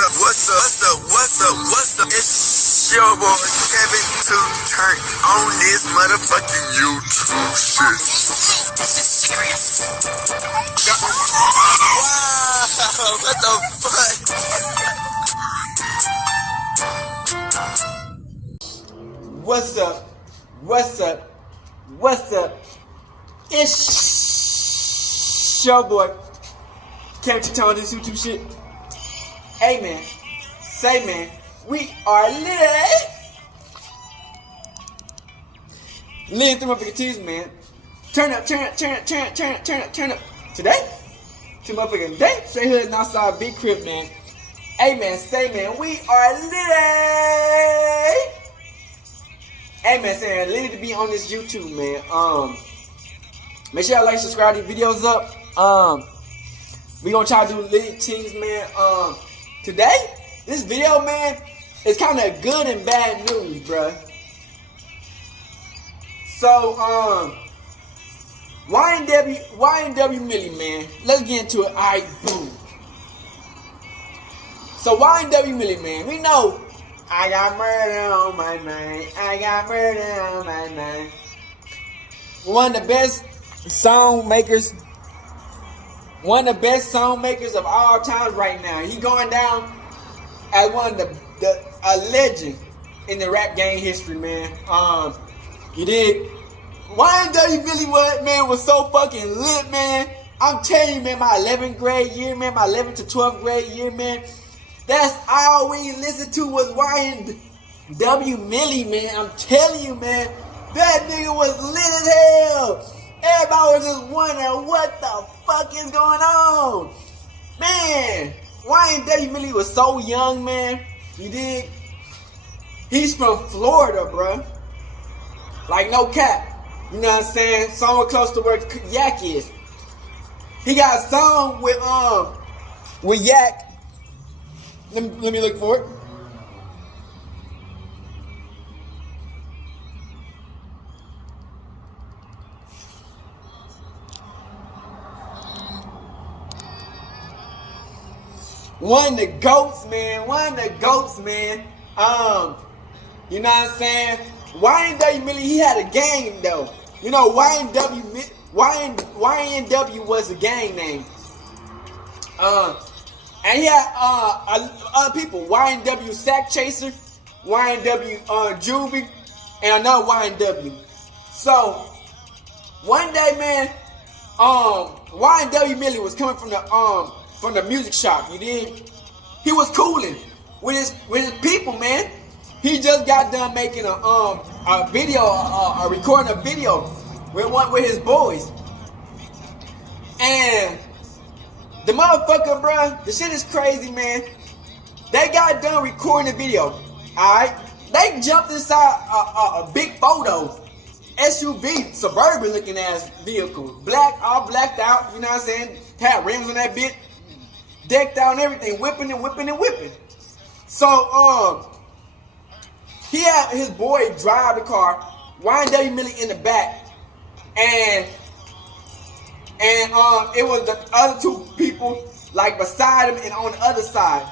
What's up? It's your boy Kevin to turn on this motherfucking YouTube shit. This is serious. Wow, what the fuck? What's up? It's your boy Kevin to turn on this YouTube shit. Hey man, say man, we are lit through my fucking teeth, man. Turn up. Today, to motherfucking day, straight hood and outside big crib, man. Hey man, say man, we are lit. Hey man, say lit to be on this YouTube, man. Make sure y'all like, subscribe, these videos up. We gonna try to do lit things, man. Today, this video, man, is kind of good and bad news, bruh. So, YNW Melly, man. Let's get into it. Alright, boom. So, YNW Melly, man. We know I got murder on my mind. One of the best song makers of all time right now. He going down as one of a legend in the rap game history, man. You did. YNW Melly was so fucking lit, man. I'm telling you, man, my 11th grade year, man, my 11th to 12th grade year, man. That's all we listened to was YNW Melly, man. I'm telling you, man, that nigga was lit as hell. Everybody was just wondering what the fuck is going on. Man, YNW Melly was so young, man. You dig? He's from Florida, bruh. Like, no cap. You know what I'm saying? Somewhere close to where Yak is. He got a song with Yak. Let me look for it. One of the goats, man. You know what I'm saying? YNW Melly, he had a gang though. You know, YNW was a gang name. And he had other people. YNW Sack Chaser, YNW Juvie, and another YNW. So one day, man, YNW Melly was coming from the music shop. You did? He was cooling with his people, man. He just got done making a recording a video with his boys. And the motherfucker, bruh, the shit is crazy, man. They got done recording the video, alright? They jumped inside a big photo SUV, suburban looking ass vehicle. All blacked out, you know what I'm saying? Had rims on that bitch. Decked out and everything, whipping. So, he had his boy drive the car, YNW Melly in the back, and it was the other two people like beside him and on the other side.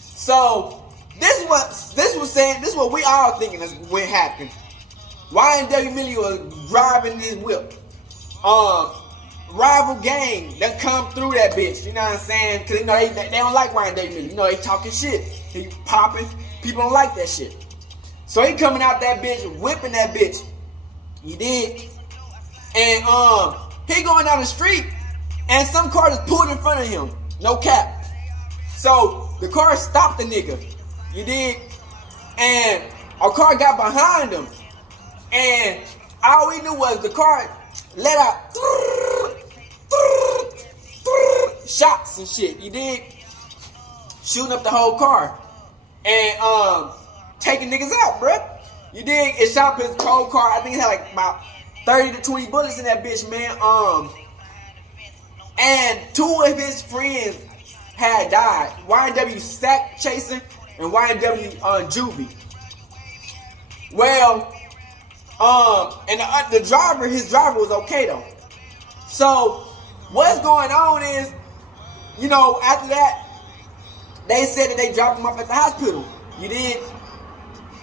So this is what we all thinking is what happened. YNW Melly was driving his whip. Rival gang that come through that bitch, you know what I'm saying? Because you know they don't like YNW Melly. You know they talking shit, he popping. People don't like that shit. So he coming out that bitch, whipping that bitch. He did. And he going down the street, and some car just pulled in front of him. No cap. So the car stopped the nigga. You did. And a car got behind him. And all we knew was the car let out shots and shit. You did. Shooting up the whole car. And taking niggas out, bruh. You dig? It shot up his whole car. I think it had like about 30 to 20 bullets in that bitch, man. And two of his friends had died. YNW Sack Chaser and YNW Juvie. Well, and his driver was okay though. So what's going on is, you know, after that, they said that they dropped him off at the hospital. You did?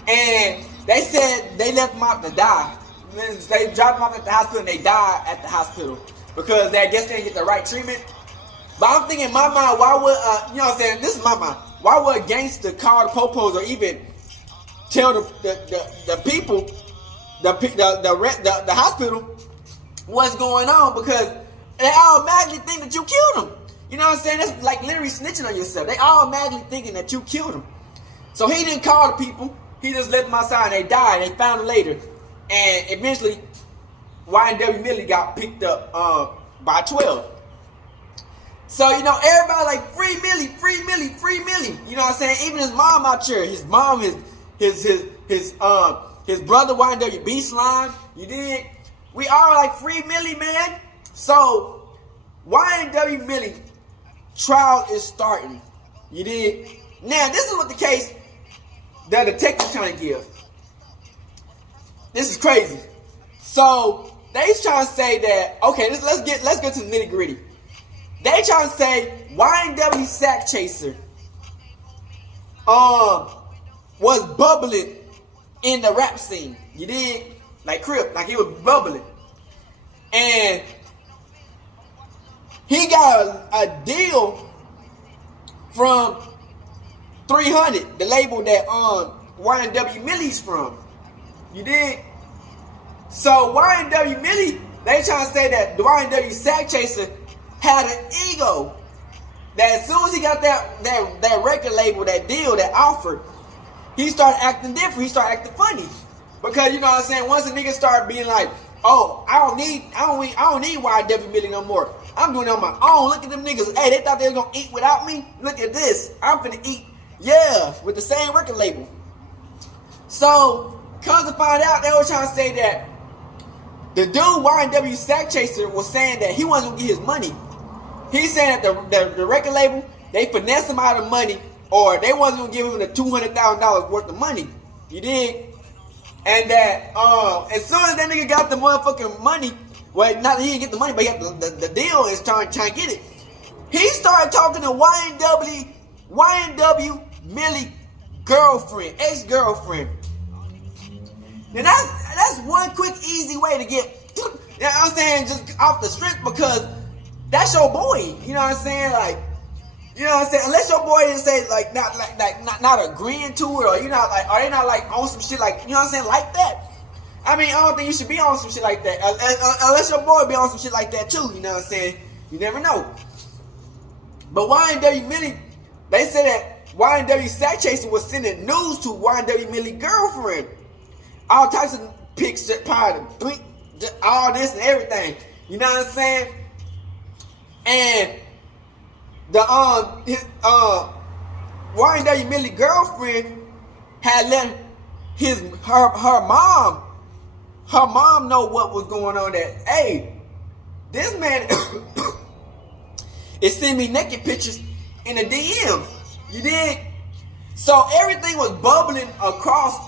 And they said they left him out to die. They dropped him off at the hospital and they died at the hospital because they guess they didn't get the right treatment. But I'm thinking in my mind, why would, you know what I'm saying? This is my mind. Why would a gangster call the popos or even tell the people, the hospital what's going on? Because they automatically think that you killed him. You know what I'm saying? That's like literally snitching on yourself. They automatically thinking that you killed him. So he didn't call the people. He just left them outside and they died. They found him later. And eventually, YNW Melly got picked up by 12. So, you know, everybody like, free Melly, free Melly, free Melly. You know what I'm saying? Even his mom out here. His mom, his brother YNWB Slime. You did? We all like, free Melly, man. So, YNW Melly trial is starting. You did? Now, this is what the case the detective's trying to give. This is crazy. So, they trying to say that, okay, let's get to the nitty gritty. They trying to say YNW Sack Chaser was bubbling in the rap scene. You did? Like Crip, like he was bubbling. And he got a deal from 300, the label that YNW Melly's from. You did? So YNW Melly, they trying to say that the YNW Sack Chaser had an ego. That as soon as he got that record label, that deal, that offer, he started acting different. He started acting funny. Because you know what I'm saying, once a nigga started being like, oh, I don't need YNW Melly no more. I'm doing it on my own. Look at them niggas. Hey, they thought they was gonna eat without me. Look at this. I'm finna eat, yeah, with the same record label. So, come to find out, they were trying to say that the dude YNW Sack Chaser was saying that he wasn't gonna get his money. He's saying that the record label, they finessed him out of money, or they wasn't gonna give him the $200,000 worth of money. You dig? And that as soon as that nigga got the motherfucking money, well, not that he didn't get the money, but he got the deal is trying to get it. He started talking to YNW Melly girlfriend, ex-girlfriend. Now that's one quick, easy way to get, you know what I'm saying, just off the strip, because that's your boy. You know what I'm saying? Like, you know what I'm saying? Unless your boy didn't say like not agreeing to it, or you know, like, are they not like on some shit like, you know what I'm saying, like that? I mean, I don't think you should be on some shit like that. Unless your boy be on some shit like that too, you know what I'm saying? You never know. But YNW Melly, they said that YNW Sack Chaser was sending news to YNW Melly girlfriend. All types of pics, all this and everything. You know what I'm saying? And the YNW Melly girlfriend had let her mom know what was going on, that, hey, this man is sending me naked pictures in the DM. You dig? So everything was bubbling across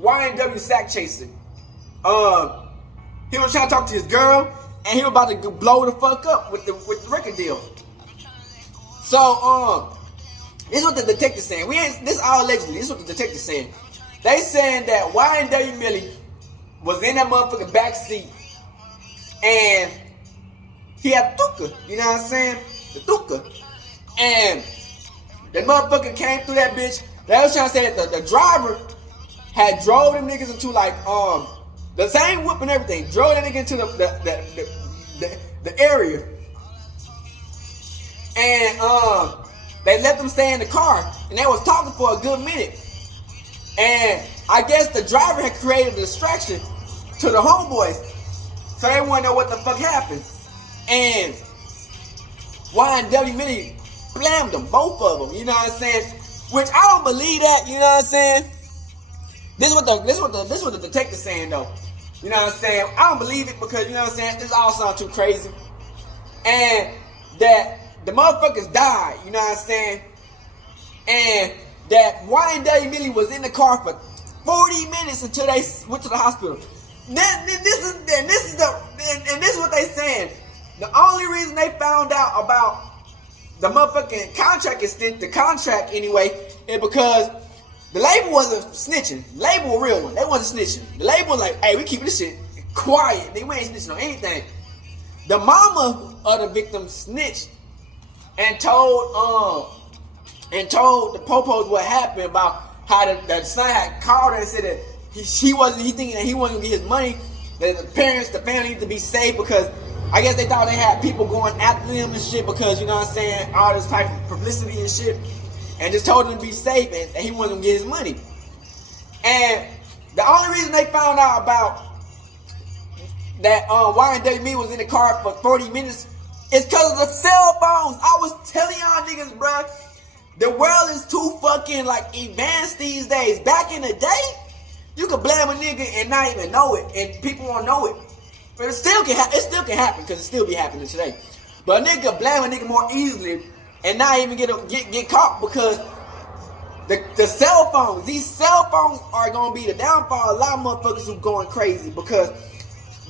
YNW Sack Chaser. He was trying to talk to his girl, and he was about to blow the fuck up with the record deal. So this is what the detective saying. This is all allegedly. This is what the detective saying. They saying that YNW Melly was in that motherfucking back seat, and he had Thuka. You know what I'm saying? The Thuka. And the motherfucker came through that bitch. They was trying to say that the driver had drove them niggas into like the same whip and everything. Drove that nigga into the area. And they let them stay in the car, and they was talking for a good minute. And I guess the driver had created a distraction to the homeboys, so they want to know what the fuck happened. And YNW Melly blammed them, both of them. You know what I'm saying? Which I don't believe that. You know what I'm saying? This is what the detective's saying though. You know what I'm saying? I don't believe it because, you know what I'm saying, this all sounds too crazy. And that the motherfuckers died, you know what I'm saying? And that YNW Melly was in the car for 40 minutes until they went to the hospital. This is what they saying. The only reason they found out about the motherfucking contract extended the contract anyway, and because the label wasn't snitching. The label a real one. They wasn't snitching. The label was like, hey, we keeping this shit quiet. We ain't snitching on anything. The mama of the victim snitched and told the popos what happened about how the son had called her and said that he thinking that he wasn't gonna get his money, that the family need to be safe because I guess they thought they had people going after them and shit because, you know what I'm saying, all this type of publicity and shit, and just told him to be safe and he wasn't gonna get his money. And the only reason they found out about that YNW was in the car for 40 minutes is because of the cell phones. I was telling y'all niggas, bruh, the world is too fucking like advanced these days. Back in the day, you could blame a nigga and not even know it, and people won't know it. But it still can happen because it still be happening today. But a nigga blame a nigga more easily and not even get caught because the cell phones. These cell phones are gonna be the downfall of a lot of motherfuckers who going crazy because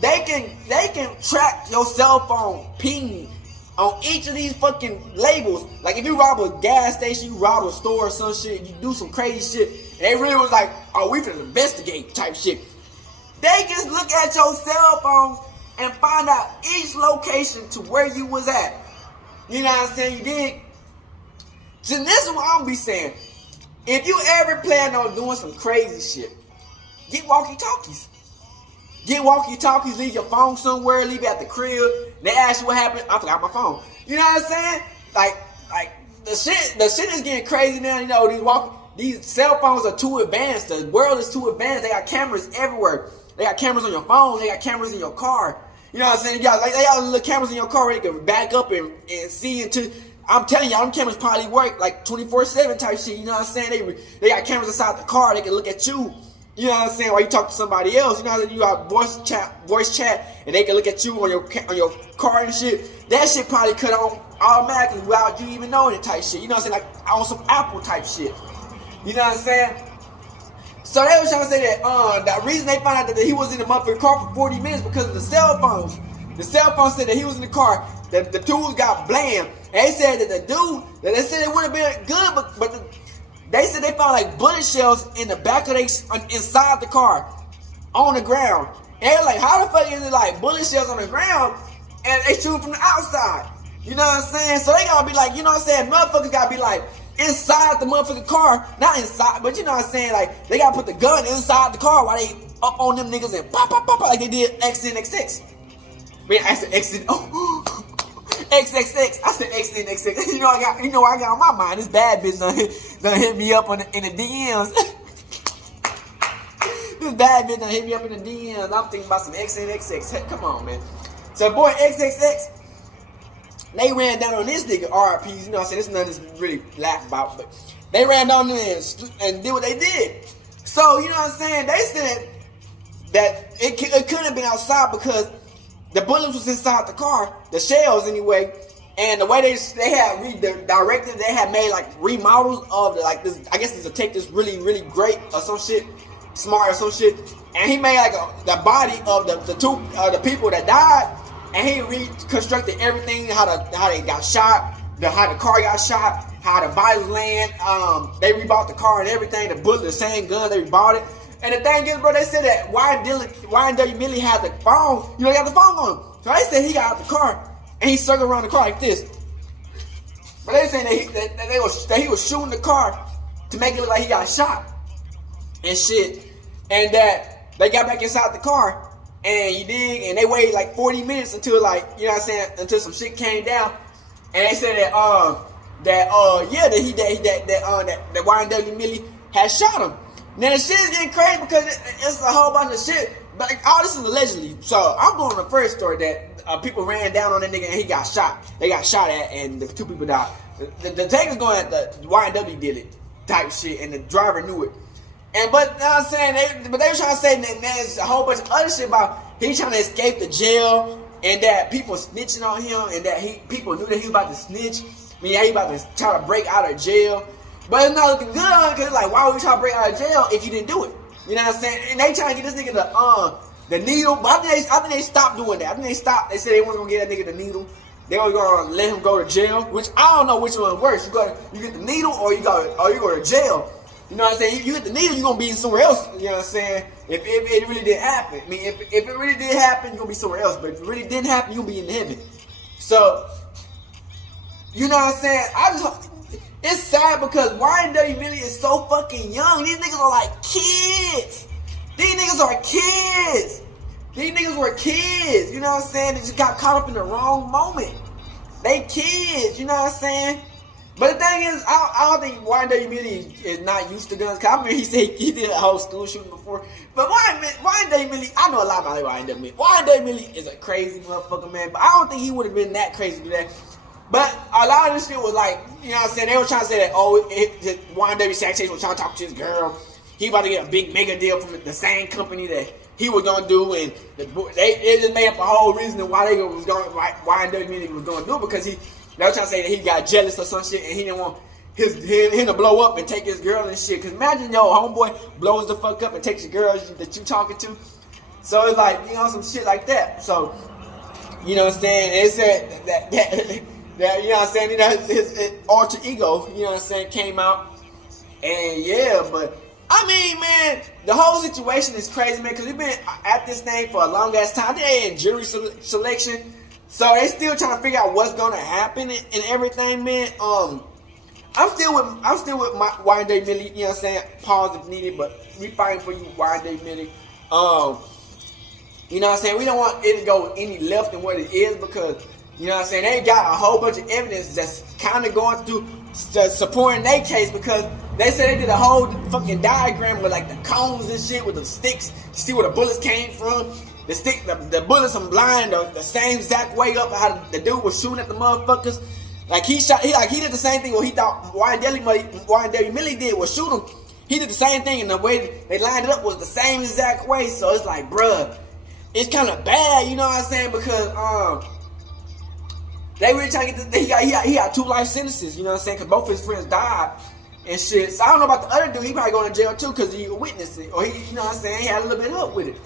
they can track your cell phone ping on each of these fucking labels. Like if you rob a gas station, you rob a store or some shit, you do some crazy shit, and they really was like, oh, we finna investigate type shit. They just look at your cell phones and find out each location to where you was at. You know what I'm saying? You dig? So this is what I'm be saying. If you ever plan on doing some crazy shit, get walkie-talkies. Get walkie-talkies, leave your phone somewhere, leave it at the crib. They ask you what happened, I forgot my phone. You know what I'm saying? Like the shit is getting crazy now. You know, these cell phones are too advanced. The world is too advanced. They got cameras everywhere. They got cameras on your phone. They got cameras in your car. You know what I'm saying? They got little cameras in your car where they can back up and see into. I'm telling y'all, them cameras probably work like 24/7 type shit. You know what I'm saying? They got cameras inside the car. They can look at you. You know what I'm saying? While you talk to somebody else, you know how you got voice chat, and they can look at you on your car and shit. That shit probably cut on automatically without you even knowing it type shit. You know what I'm saying? Like on some Apple type shit. You know what I'm saying? So they was trying to say that the reason they found out that he was in the motherfucking car for 40 minutes because of the cell phones. The cell phone said that he was in the car. That the tools got blammed. And they said that the dude, that they said it would have been good, but they said they found like bullet shells in the back of inside the car, on the ground. And they were like, how the fuck is it like bullet shells on the ground and they shoot from the outside? You know what I'm saying? So they gotta be like, you know what I'm saying? Motherfuckers gotta be like inside the motherfucking car, not inside, but you know what I'm saying? Like they gotta put the gun inside the car while they up on them niggas and pop, pop, pop, like they did XNXX. Man, I said XN. Oh. XXX. I said XNXX. You know what I got on my mind. This bad bitch done hit me up in the DMs. This bad bitch done hit me up in the DMs. I'm thinking about some XNXX. Hey, come on, man. So boy, XXX, they ran down on this nigga RIPs. You know what I'm saying? This is nothing to really laugh about, but they ran down there and did what they did. So you know what I'm saying? They said that it couldn't have been outside because the bullets was inside the car, the shells anyway, and the way they had redirected, they had made like remodels of this. I guess to take this really, really great or some shit, smart or some shit, and he made like the body of the people that died, and he reconstructed everything, how they got shot, how the car got shot, how the bodies land. They rebought the car and everything, the bullet, the same gun, they rebought it. And the thing is, bro, they said that YNW Melly had the phone. You know, he got the phone on him. So they said he got out the car and he circled around the car like this. But they saying that he was shooting the car to make it look like he got shot and shit. And that they got back inside the car and you dig, and they waited like 40 minutes until you know what I'm saying, until some shit came down. And they said that YNW Melly had shot him. Now the shit is getting crazy because it's a whole bunch of shit, but all this is allegedly. So I'm going on the first story that people ran down on that nigga and he got shot. They got shot at and the two people died. The take is going at the YNW did it type shit and the driver knew it. But you know what I'm saying, they were trying to say that there's a whole bunch of other shit about he trying to escape the jail and that people snitching on him and that people knew that he was about to snitch. I mean, he about to try to break out of jail. But it's not looking good on it because like, why would we try to break out of jail if you didn't do it? You know what I'm saying? And they trying to get this nigga the needle, but I think they stopped doing that. I think they stopped. They said they weren't gonna get that nigga the needle. they were gonna let him go to jail, which I don't know which one worse. You get the needle or you go to jail. You know what I'm saying? You get the needle, you're gonna be somewhere else. You know what I'm saying? If it really didn't happen. I mean, if it really did happen, you're gonna be somewhere else. But if it really didn't happen, you'll be in heaven. So, you know what I'm saying? It's sad because YNW Melly is so fucking young. These niggas are like kids. These niggas are kids. These niggas were kids. You know what I'm saying? They just got caught up in the wrong moment. They kids. You know what I'm saying? But the thing is, I don't think YNW Melly is not used to guns. Cause I remember he said he did a whole school shooting before. But YNW Melly, I know a lot about YNW Melly. YNW Melly is a crazy motherfucker, man. But I don't think he would have been that crazy to do that. But a lot of this shit was like, you know what I'm saying? They were trying to say that, YNW Sanitation was trying to talk to his girl. He about to get a big mega deal from the same company that he was gonna do, and they just made up a whole reason why YNW Melly was gonna do it, because they were trying to say that he got jealous or some shit and he didn't want him to blow up and take his girl and shit. Cause imagine your homeboy blows the fuck up and takes your girl that you talking to. So it's like, you know, some shit like that. So, you know what I'm saying? It said that you know what I'm saying, you know, his alter ego, you know what I'm saying, came out. And yeah, but I mean, man, the whole situation is crazy, man, because we've been at this thing for a long ass time. They in jury selection. So they still trying to figure out what's gonna happen and everything, man. I'm still with my YNW Melly, you know what I'm saying? Pause if needed, but we fighting for you, YNW Melly. You know what I'm saying? We don't want it to go any left than what it is, because, you know what I'm saying, they got a whole bunch of evidence that's kind of going through supporting their case, because they said they did a whole fucking diagram with like the cones and shit with the sticks to see where the bullets came from. The bullets from blind the same exact way up how the dude was shooting at the motherfuckers. Like he did the same thing what he thought YNW Melly did was shoot him. He did the same thing, and the way they lined it up was the same exact way. So it's like, bruh, it's kind of bad, you know what I'm saying? Because they really trying to get he got 2 life sentences, you know what I'm saying? Because both his friends died and shit. So I don't know about the other dude. He probably going to jail too because he witnessed it, or he, you know what I'm saying, he had a little bit of help with it.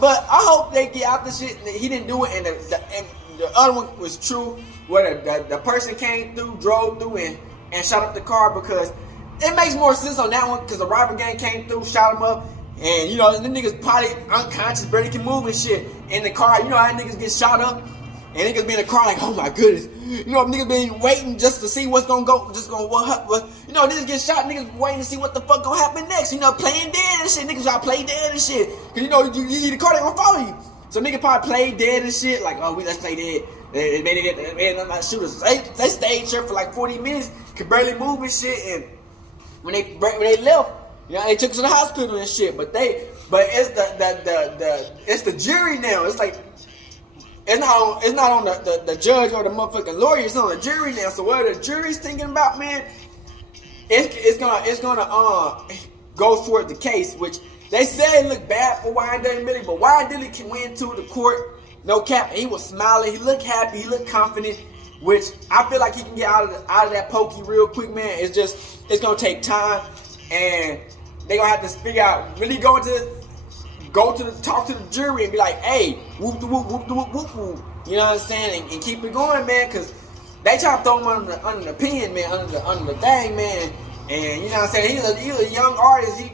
But I hope they get out the shit. He didn't do it, and the other one was true, where the person came through, drove through, and shot up the car, because it makes more sense on that one, because the robber gang came through, shot him up, and you know, the niggas probably unconscious, barely can move and shit in the car. You know how niggas get shot up, and niggas be in the car like, oh my goodness. You know, niggas been waiting just to see what's gonna go, you know, niggas get shot, niggas waiting to see what the fuck gonna happen next. You know, playing dead and shit. Niggas try to play dead and shit. Cause you know, you leave the car, they gonna follow you. So niggas probably play dead and shit, like, oh, let's play dead. They made it shooters. They stayed here for like 40 minutes, could barely move and shit, and when they left, you know, they took us to the hospital and shit. But it's the jury now. It's like, it's not on the judge or the motherfucking lawyer. It's on the jury now. So what the jury's thinking about, man, it's gonna go toward the case, which they say it looked bad for YNW Melly, but YNW can win to the court, no cap. And he was smiling. He looked happy. He looked confident, which I feel like he can get out of that pokey real quick, man. It's gonna take time, and they gonna have to figure out, really talk to the jury and be like, hey, whoop the whoop, whoop the whoop, whoop whoop. You know what I'm saying? And keep it going, man, because they try to throw him under the pin, man, under the thing, man. And you know what I'm saying? He's a young artist. He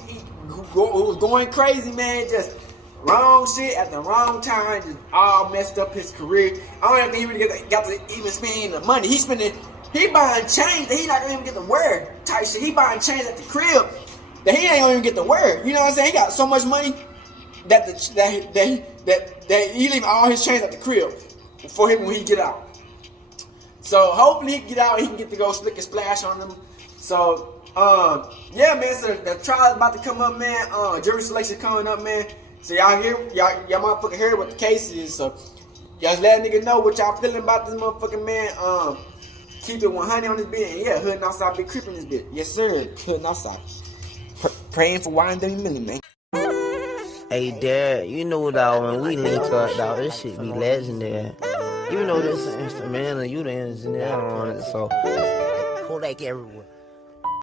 was going crazy, man. Just wrong shit at the wrong time. Just all messed up his career. I don't even think he really got to even spend the money. He buying chains that he not gonna even get to wear type shit. He buying chains at the crib that he ain't gonna even get to wear. You know what I'm saying? He got so much money that he leaving all his chains at the crib for him when he get out. So hopefully he can get out and he can get to go slick and splash on them. So yeah, man. So the trial is about to come up, man. Jury selection coming up, man. So y'all motherfucker hear what the case is. So y'all just let a nigga know what y'all feeling about this motherfucking man. Keep it 100 on this bit, and yeah, Hood and Outside big creeping this bit. Yes sir, Hood and Outside. Praying for YNW Melly, man. Hey, Dad, you know, dawg, when we link up, dawg, this shit be legendary. You know this instrumental, you the engineer on it, so Kodak everywhere.